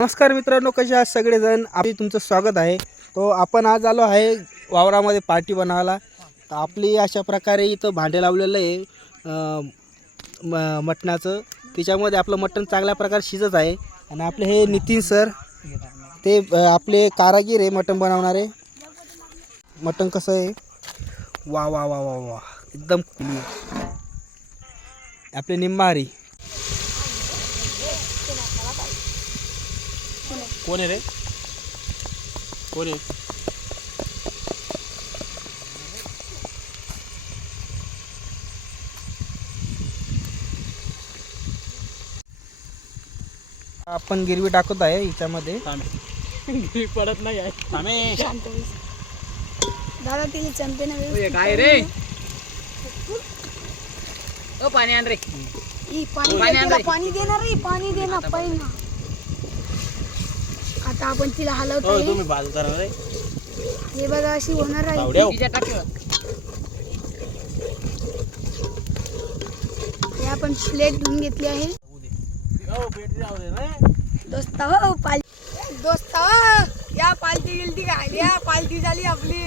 नमस्कार मित्रांनो, कसे आहात सगळेजण. आपली तुमचं स्वागत आहे. तो आपण आज आलो आहे वावरामध्ये पार्टी बनवायला. तर आपली अशा प्रकारे इथं भांडे लावलेलं आहे मटणाचं. त्याच्यामध्ये आपलं मटण चांगल्या प्रकारे शिजत आहे. आणि आपले हे नितीन सर, ते आपले कारागीर आहे मटण बनवणारे. मटण कसं आहे, वा वा वा वा वा, एकदम क्लिअर. आपले निम्मारी कोण आहे रे, कोण आहे? आपण गिरवी टाकत आहे हिच्यामध्ये. गिरवी पडत नाही आहे. शांत बस. दादा तिने चंपे ना काय रे, ओ पाणी आण रे. पाणी देणार रे, पाणी देणार पहिला. आता आपण तिला हलवतो. तुम्ही बाजू करा रे. हे बघा अशी होणार आहे. हे आपण प्लेट घेऊन घेतली आहे. दोस्त हो पालती, दोस्त हो या पालती गिलती खायली, या पालती झाली आपली.